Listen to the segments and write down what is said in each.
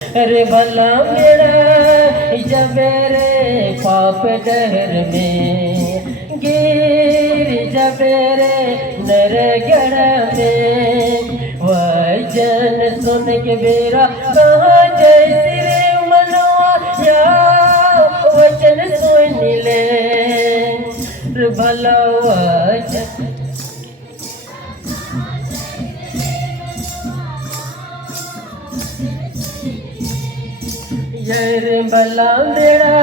अरे भला मेरा जबेरे पाप डहर में गिर जबेरे नरगढ़ में वचन सुन के बेरा कहाँ जय श्री मनवा या वचन सुन ले भला वचन यार भला मेरा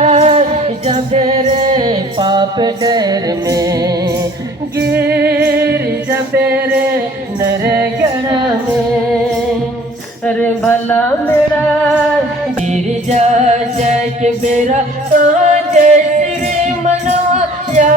जबेरे पाप डर में गिर जबेरे नरगढ़ में अरे भला मेरा गिर जा जय के बेरा कहाँ जय श्री मनवा या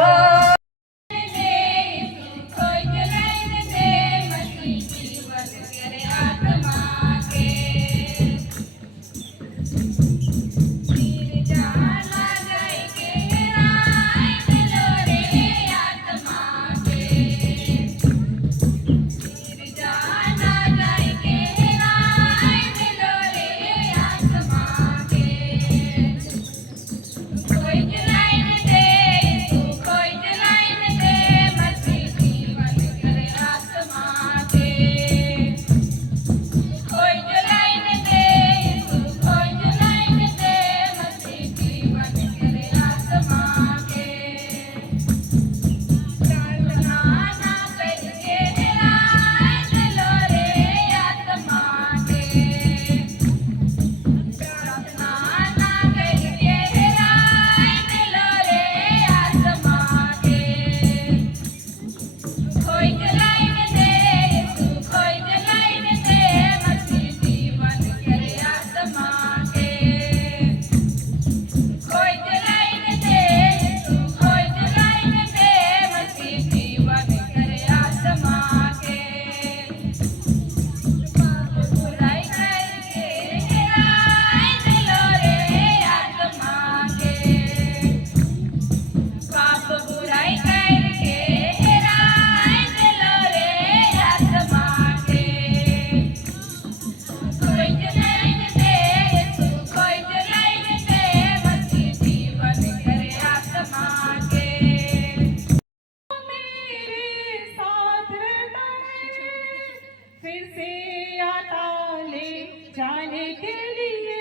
जाने के लिए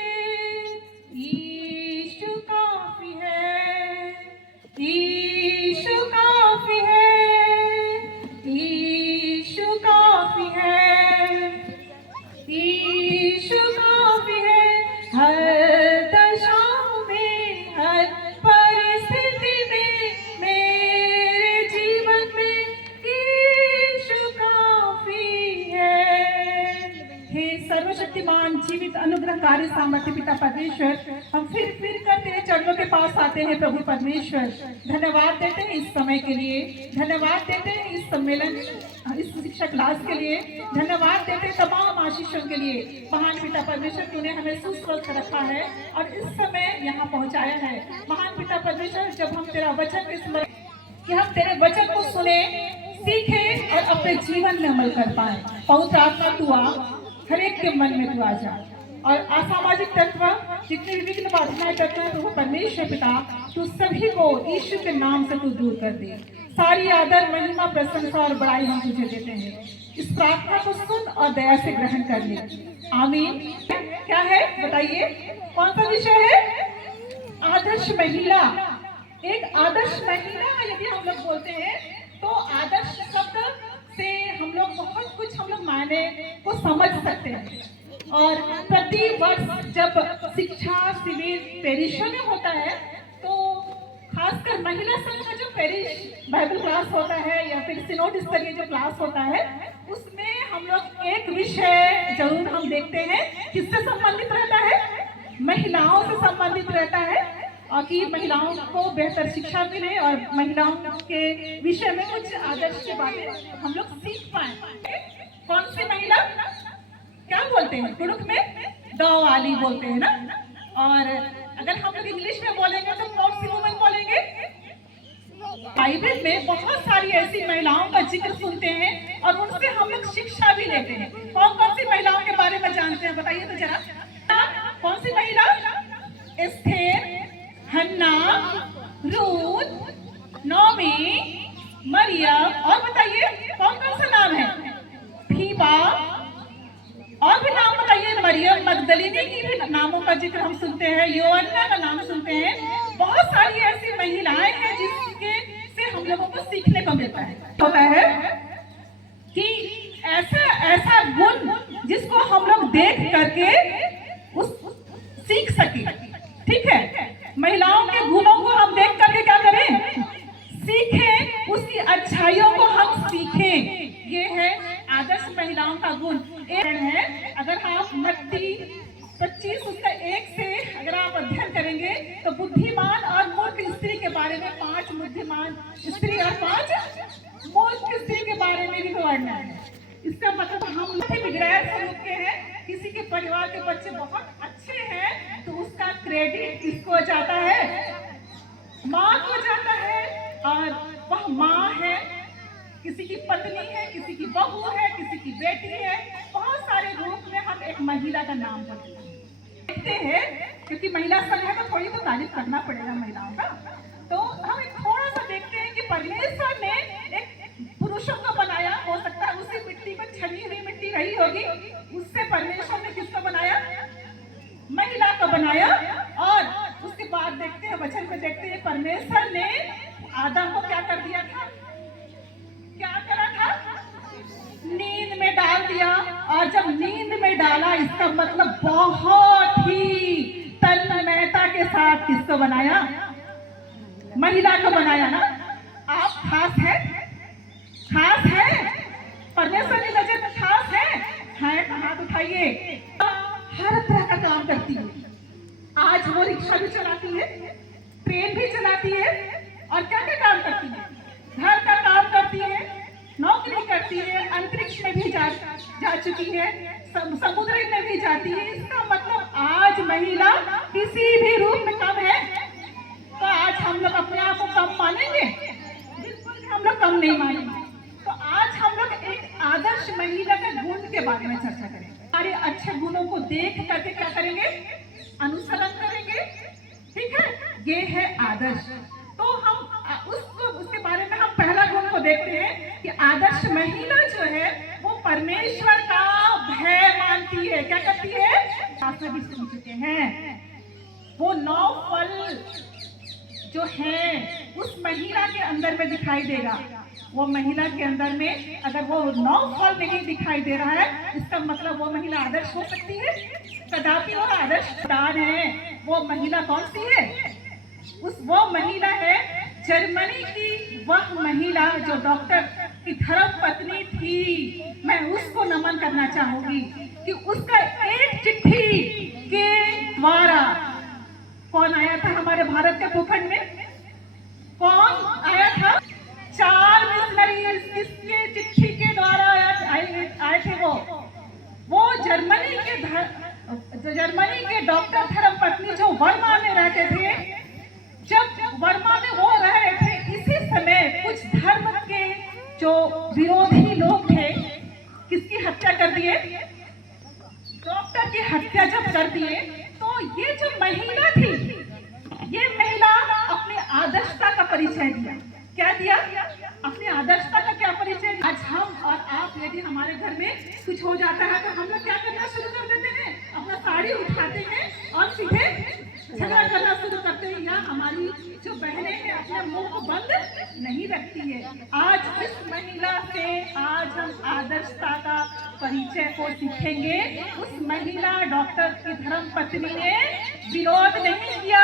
यीशु काफी है, यीशु काफी है, यीशु काफी है, यीशु काफी है। हर दशा में हर परिस्थिति में मेरे जीवन में यीशु काफी है। हे सर्वशक्तिमान जीवित अनुग्रहकारी सामर्थ्य पिता परमेश्वर, हम फिर कर तेरे चरणों के पास आते हैं प्रभु परमेश्वर। धन्यवाद देते हैं इस समय के लिए, धन्यवाद देते हैं इस सम्मेलन इस शिक्षा क्लास के लिए, धन्यवाद देते हैं तमाम आशीषों के लिए। महान पिता परमेश्वर, तूने हमें सुस्वस्थ रखा है और इस समय यहाँ पहुँचाया है। महान पिता परमेश्वर, जब हम तेरा वचन के स्मरण कि हम तेरे वचन को सुने, सीखे और अपने जीवन में अमल कर पाए। पवित्र आत्मा तू आ, हर एक के मन में तू आ जा और असामाजिक तत्व जितने भी विघ्न बाधाएं तत्व हैं प्रभु परमेश्वर पिता, तू सभी को यीशु के नाम से तू दूर कर दे। सारी आदर महिमा प्रशंसा और बड़ाई हम तुझे देते हैं। इस प्रार्थना को सुन और दया से ग्रहण कर ले, आमीन। क्या है बताइए, कौन सा विषय है? आदर्श महिला। एक आदर्श महिला यदि हम लोग बोलते हैं तो आदर्श शब्द से हम लोग बहुत कुछ हम लोग मायने को समझ सकते हैं। और प्रति वर्ष जब शिक्षा शिविर पेरिशों में होता है तो खासकर महिला संघ का जो पेरिश बाइबल क्लास होता है या फिर सिनोड स्तरीय जो क्लास होता है, उसमें हम लोग एक विषय जरूर हम देखते हैं किससे संबंधित रहता है, महिलाओं से संबंधित रहता है, और कि महिलाओं को बेहतर शिक्षा मिले और महिलाओं के विषय में कुछ आदर्श के बारे में हम लोग सीख पाए। कौन सी महिला? क्या बोलते हैं तुर्क में? द वाली बोलते हैं ना। और अगर हम लोग इंग्लिश में बोलेंगे तो कौन सी वुमेन बोलेंगे? बाइबल में बहुत सारी ऐसी महिलाओं का जिक्र सुनते हैं और उनसे हम लोग शिक्षा भी लेते हैं। कौन कौन सी महिलाओं के बारे में जानते हैं बताइए तो जरा। कौन सी महिला? एस्थेर, हन्ना, रूथ, नोमी, मरियम, और बताइए कौन कौन सा नाम है? फीबा, और भी नाम बताइए। मरियम मगदलीनी की भी नामों का जिक्र हम सुनते हैं, योअन्ना का नाम सुनते हैं। बहुत सारी ऐसी महिलाएं हैं जिसके से हम लोगों को सीखने को मिलता है कि ऐसा गुण जिसको हम लोग देख करके सीख सके। ठीक है, महिलाओं के गुणों को हम देख करके क्या करें? सीखें, उसकी अच्छाइयों को हम सीखें। ये है आदर्श महिलाओं का गुण। एक है, अगर आप मत्ती 25 उसका 1 से अगर आप अध्ययन करेंगे तो बुद्धिमान और मूर्ख स्त्री के बारे में, 5 बुद्धिमान स्त्री और 5 मूर्ख स्त्री के बारे में भी वर्णन है। इसका मतलब हम बिगड़ैल स्वरूप के हैं, किसी के परिवार के बच्चे बहुत अच्छे हैं तो उसका क्रेडिट किसको जाता है? माँ को जाता है। और वह माँ है, किसी की पत्नी है, किसी की बहू है, किसी की बेटी है। बहुत सारे रूप में हम एक महिला का नाम देखते हैं, क्योंकि महिला संघ है तो थोड़ी तो तारीफ करना पड़ेगा महिलाओं का। तो हम एक थोड़ा सा देखते हैं कि परमेश्वर ने एक पुरुषों को बनाया, हो सकता है उसी मिट्टी में छनी हुई मिट्टी रही होगी, उससे परमेश्वर ने किसको बनाया? महिला को बनाया। और उसके बाद देखते हैं, वचन में देखते हैं, परमेश्वर ने आदम को क्या कर दिया था? क्या करा था? नींद में डाल दिया। और जब नींद में डाला, इसका मतलब बहुत ही तन्मयता के साथ किसको बनाया? महिला को बनाया ना। आप खास है? खास है? परमेश्वर की नजर में खास है तो हाथ उठाइए। हर तरह का काम करती है। आज वो रिक्शा भी चलाती है, ट्रेन भी चलाती है, और क्या क्या काम करती है? घर का काम करती है, नौकरी करती है, अंतरिक्ष में भी जा चुकी है, समुद्र में भी जाती है। इसका मतलब आज महिला किसी भी रूप में कम है? तो आज हम लोग अपने आप को कम मानेंगे? बिल्कुल हम लोग कम नहीं मानेंगे। तो आज हम लोग एक आदर्श महिला के गुण के बारे में चर्चा करेंगे। सारे अच्छे गुणों को देख करके क्या करेंगे? अनुसरण करेंगे। ठीक है, ये है आदर्श। तो हम उसके बारे में हम पहला गुण को देखते हैं कि आदर्श महिला जो है वो परमेश्वर का भय मानती है। क्या करती है? शास्त्र भी सुन चुके हैं, वो 9 फल जो है उस महिला के अंदर में दिखाई देगा। वो महिला के अंदर में अगर वो 9 फल नहीं दिखाई दे रहा है, इसका मतलब वो महिला आदर्श हो सकती है? कदापि वो आदर्श दान है। वो महिला कौन सी है? वो महिला है जर्मनी की, वह महिला जो डॉक्टर की धर्म पत्नी थी। मैं उसको नमन करना चाहूंगी कि उसका एक चिट्ठी के द्वारा कौन आया था हमारे भारत के भूखंड में? कौन आया था? 4 मिशनरी किसके चिट्ठी के द्वारा आए थे? वो जर्मनी के डॉक्टर धर्म पत्नी जो वर्मा में रहते थे। जब वर्मा में वो रह रहे थे, इसी समय कुछ धर्म के जो विरोधी लोग थे किसकी हत्या कर दिए? डॉक्टर की हत्या जब कर दिए, तो ये जो महिला थी, ये महिला अपनी आदर्शता का परिचय दिया। क्या दिया? अपनी आदर्शता का क्या परिचय? आज हम और आप यदि हमारे घर में कुछ हो जाता है तो हम लोग क्या करना शुरू कर देते हैं? अपना साड़ी उठाते हैं और सीधे झगड़ा करना शुरू करते हैं, या हमारी जो बहनें हैं अपने मुंह को बंद नहीं रखती है। आज इस महिला से आज हम आदर्शता का परिचय को सीखेंगे। उस महिला डॉक्टर की धर्म पत्नी ने विरोध नहीं किया,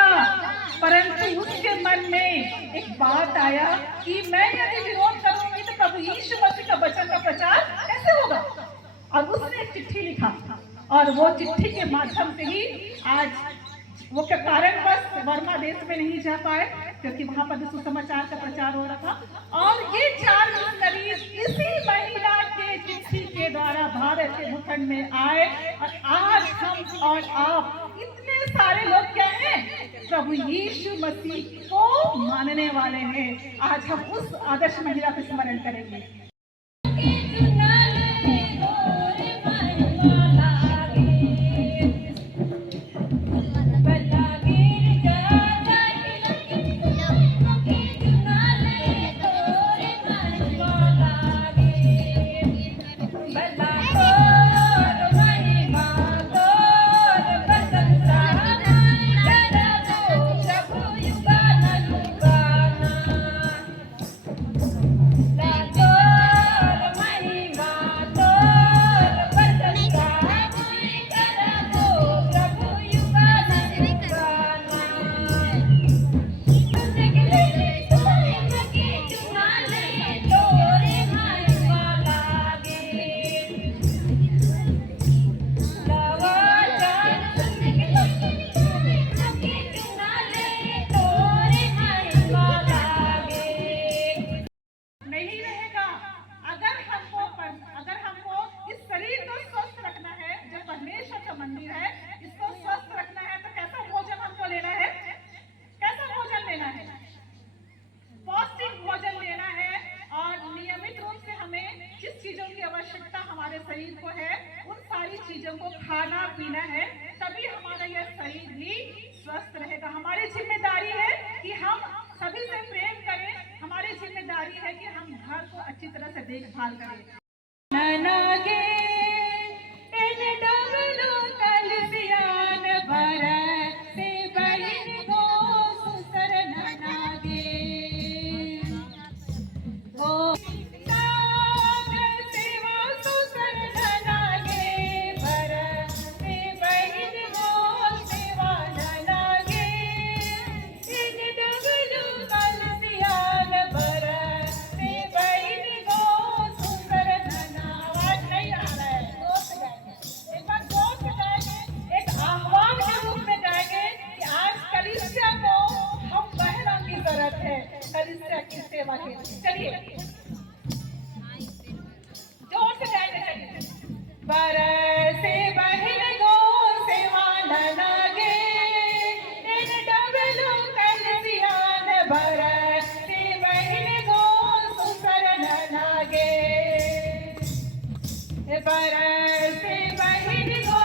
परंतु उसके मन में एक बात आया कि मैं यदि विरोध करूंगी तो प्रभु यीशु मसीह का वचन का प्रचार कैसे होगा? और उसने एक चिट्ठी लिखा, और वो चिट्ठी के माध्यम से ही आज वो के कारणवश वर्मा देश में नहीं जा पाए, क्योंकि वहां पर सुसमाचार का प्रचार हो रहा था। और ये 4 मिशनरी इसी महिला के चिट्ठी के द्वारा भारत के भूखंड में आए, और आज हम और आप इतने सारे लोग क्या हैं? प्रभु यीशु मसीह को मानने वाले हैं। आज हम उस आदर्श महिला को स्मरण करेंगे। पीना है, तभी हमारा यह शरीर भी स्वस्थ रहेगा। हमारी जिम्मेदारी है कि हम सभी से प्रेम करें, हमारी जिम्मेदारी है कि हम घर को अच्छी तरह से देखभाल करें। ननागे इन डबलो तलसियान भरते बहिन को सुसर ननागे ओ नाग सेवा सुसर ननागे भरते बहिन को सेवा ननागे इन डबलो तलसियान भरते बहिन को सुसर नना। आवाज नहीं आ रहा है, दोस्त गाएंगे एक बार, दोस्त गाएंगे, एक आह्वान के रूप में गाएंगे कि आज कलीसिया को हम बहनों की जरूरत है, कलीसिया की सेवा के लिए। चलिए जोर से गाएंगे, चलिए। बरसे बहिन को सेवा ननागे इन डबलो कलसियान बरसे बहिन को सुसर ननागे बरसे बहिन को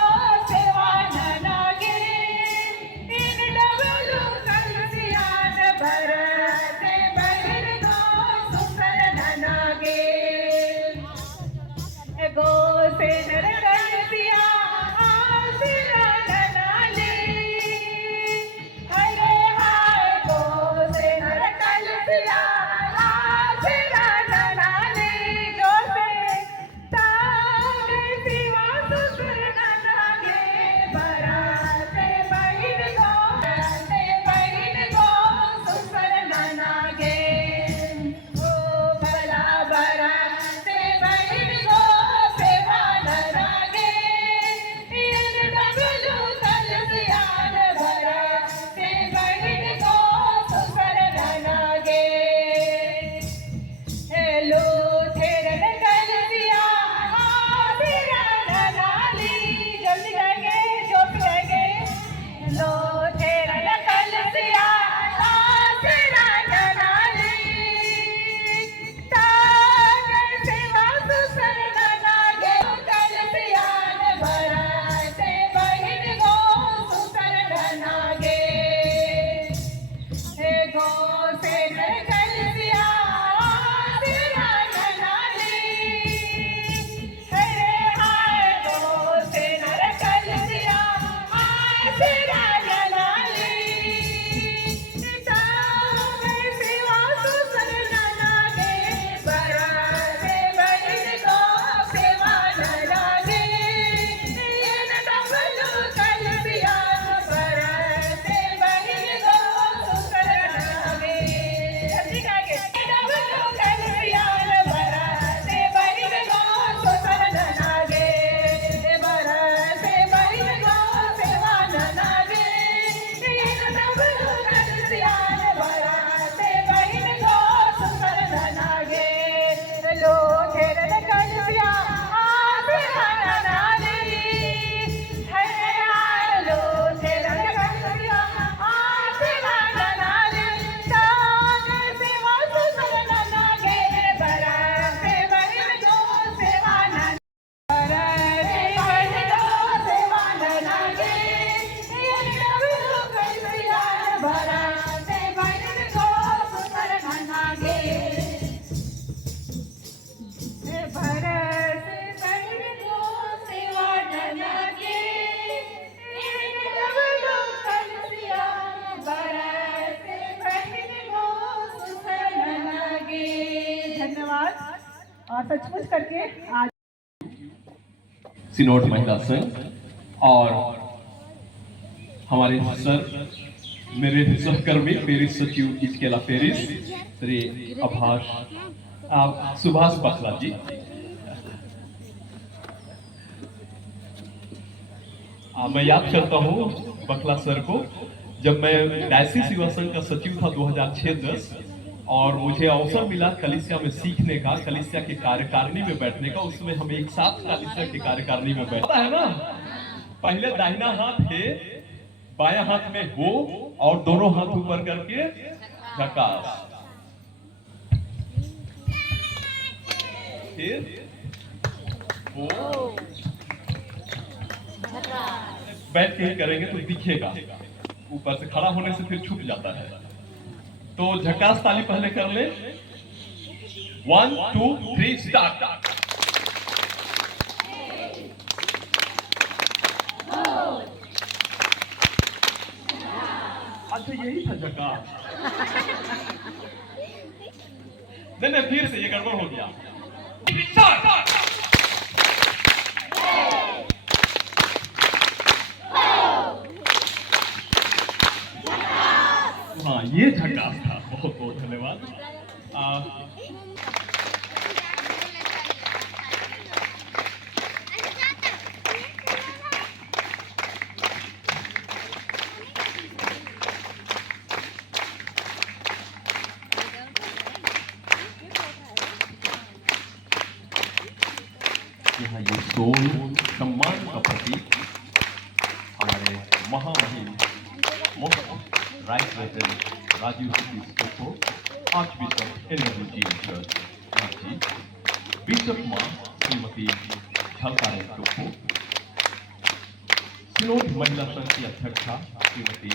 सेवा ननागे इन डबलो कलसियान बरसे बहिन को सुसर ननागे गो से नर कलसिया आसिरा ननाले हरे हाय गो से नर कलसिया आसिरा ननाले जो से ताग सिवा सुसर ननागे बरसे बहिन को सुसर ननागे ओ भला बरसे बहिन को सेवा ननागे इन डबलो तलसियान बरसे बहिन को सुसर ननागे हेलो थेरन कलसिया आसिरा ननाली। जल्दी गाएंगे, जोर से गाएंगे। हेलो थेरन कलसिया आसिरा ननाली ताग सेवा सुसर ननागे कलसियान बरसे बहिन को सुसर ननागे हे गो से नर कलसिया आसिरा ननाली हरे हाय गो से नर कलसिया आसिरा ननाली ताग सेवा सुसर ननागे बरसे बहिन को सेवा ननागे इन डबलो कलसियान बरसे बहिन को सुसर ननागे। जल्दी गाएंगे। डबलो कलसियान बरसे बहिन को सुसर ननागे बरसे बहिन को सेवा ननागे इन डबलो कलसियान बरसे बहिन को सुसर ननागे लो थेरन कलसिया आसिरा ननाली हरे हाय लो थेरन कलसिया आसिरा ननाली ताग सेवा सुसर ननागे बरसे बहिन को सेवा बरसे बहिन को सेवा ननागे इन डबलो कलसियान बरसे बहिन को सुसर ननागे बरसे बहिन को सेवा ननागे इन डबलो कलसियान बरसे बहिन को सुसर ननागे। धन्यवाद। और सचमुच करके आज सिनोड महिला संघ और हमारे सर, मेरे सहकर्मी पेरिस सचिव इजकेला पेरिस श्री सुभाष बखला जी, मैं याद करता हूँ बखला सर को जब मैं डायसिस युवा संघ का सचिव था 2006-10 और मुझे अवसर मिला कलीसिया में सीखने का, कलीसिया के कार्यकारिणी में बैठने का। उसमें हम एक साथ कलीसिया के कार्यकारिणी में बैठता है ना, पहले दाहिना हाथ है, बाया हाथ में हो और दोनों हाथ ऊपर करके झकास, फिर हो बैठ के ही करेंगे तो दिखेगा, ऊपर से खड़ा होने से फिर छुप जाता है। तो झकास ताली पहले कर ले। 1 2 3 स्टार्ट। अच्छा यही था झकास। नहीं फिर से ये गड़बड़ हो गया। स्टार्ट। हाँ ये झकास था, बहुत बहुत धन्यवाद। यहाँ ये सोल सम्मान का प्रतीक हमारे महामहिम मोस्ट राइट रेवरेंड राजीव सिद्धि आर्चबिशप एनडब्ल्यूजी चर्च जी, बिशप मां श्रीमती झलकारेन टोपो, सिनोड महिला संघ की अध्यक्षा श्रीमती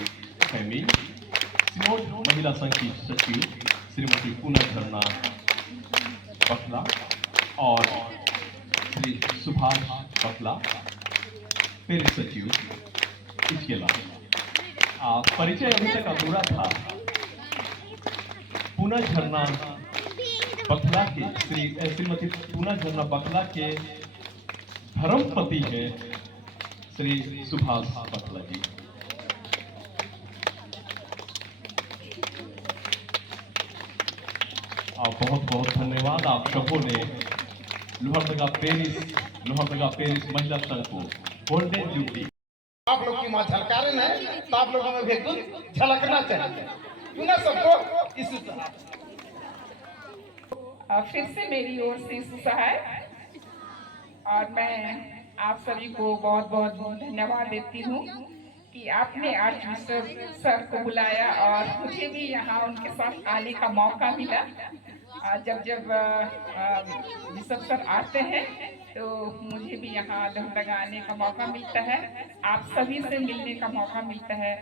फैमी, सिनोड महिला संघ की सचिव श्रीमती पूनम झरना बकला और श्री सुभाष बकला फिर सचिव। इसके अलावा परिचय अभी तक अधूरा था। पूना झरना बकला के श्रीमती पूना झरना बकला के धर्मपति हैं श्री सुभाष बकला जी। बहुत बहुत धन्यवाद आप सबों ने लोहरदगा पेरिस महिला संघ को गोल्डन जुबली। आप लोग की माँ झलकारें है तो आप लोगों में भी कुछ झलकना चाहिए, क्यों ना सबको इसी तरह। फिर से मेरी ओर से सुसहाय और मैं आप सभी को बहुत बहुत धन्यवाद देती हूँ कि आपने आर्च बिशप सर को बुलाया और मुझे भी यहाँ उनके साथ आने का मौका मिला। जब बिशप सर आते हैं तो मुझे भी यहाँ लोहरदगा आने का मौका मिलता है, आप सभी से मिलने का मौका मिलता है।